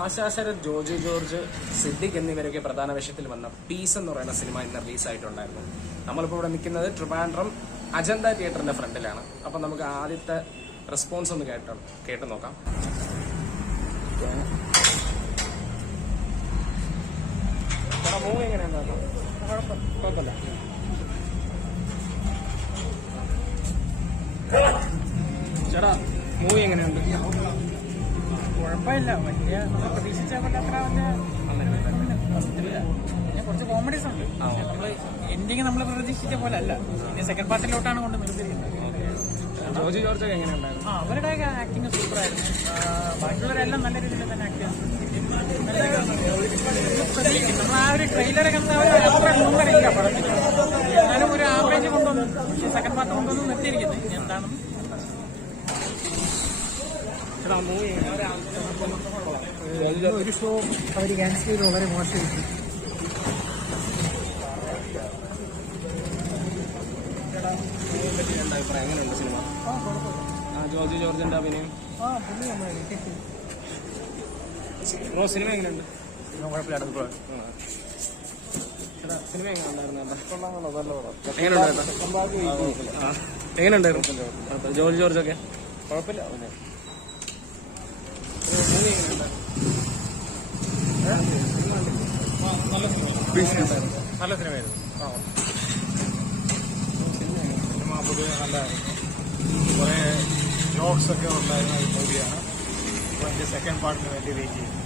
ആശാശരൻ, Joju George, Siddique എന്നിവരൊക്കെ പ്രധാന വേഷത്തിൽ വന്ന പീസ് എന്ന് പറയുന്ന സിനിമ ഇന്ന് റിലീസായിട്ടുണ്ടായിരുന്നു. നമ്മളിപ്പോൾ ഇവിടെ നിൽക്കുന്നത് ട്രിവാൻഡ്രം അജന്ത തിയേറ്ററിന്റെ ഫ്രണ്ടിലാണ്. അപ്പം നമുക്ക് ആദ്യത്തെ റെസ്പോൺസ് ഒന്ന് കേട്ട് നോക്കാം. മൂവി എങ്ങനെയുണ്ടായിരുന്നു? കുഴപ്പമില്ല. ചേട്ടാ മൂവി എങ്ങനെയുണ്ട്? കുഴപ്പമില്ല, വലിയ നമ്മൾ പ്രതീക്ഷിച്ച പോലെ അത്ര പിന്നെ കുറച്ച് കോമഡീസ് ഉണ്ട്. നമ്മള് എൻഡിങ് നമ്മൾ പ്രതീക്ഷിച്ച പോലെ അല്ല. പിന്നെ സെക്കൻഡ് പാർട്ടിലോട്ടാണ് കൊണ്ട് നിർത്തിയിരിക്കുന്നത്. ജോജു ജോർജ് എങ്ങനെയുണ്ടായിരുന്നു? അവരുടെ ആക്ടിങ് സൂപ്പറായിരുന്നു. ബാക്കിയുള്ളവരെല്ലാം നല്ല രീതിയിൽ തന്നെ ആക്ട് ചെയ്തു. നമ്മൾ ആ ഒരു ട്രെയിലറെ കണ്ട മുൻവരില്ല പടത്തിന്, എന്നാലും ഒരു ആവറേജ് കൊണ്ടുവന്നു. സെക്കൻഡ് പാർട്ട് കൊണ്ടുവന്ന് നിർത്തിയിരിക്കുന്നത് ഇനി എന്താണെന്ന് ഒരു ഷോ അവർ ക്യാൻസൽ ചെയ്ത് വളരെ മോശമായിട്ട്. അഭിപ്രായം എങ്ങനെയുണ്ട് സിനിമ? ജോജു ജോർജിന്റെ അഭിനയം സിനിമ എങ്ങനെയുണ്ട്? കുഴപ്പമില്ലായിരുന്നു. സിനിമ എങ്ങനെയുണ്ടായിരുന്നു? ജോജു ജോർജൊക്കെ കുഴപ്പമില്ല. നല്ല സിനിമയായിരുന്നു. സിനിമ പൊതുവെ നല്ല കുറേ ജോക്സ് ഒക്കെ ഉണ്ടായിരുന്ന ഒരു മൂവിയാണ്. അപ്പോൾ എൻ്റെ സെക്കൻഡ് പാർട്ടിന് വേണ്ടി വെയിറ്റ് ചെയ്യും.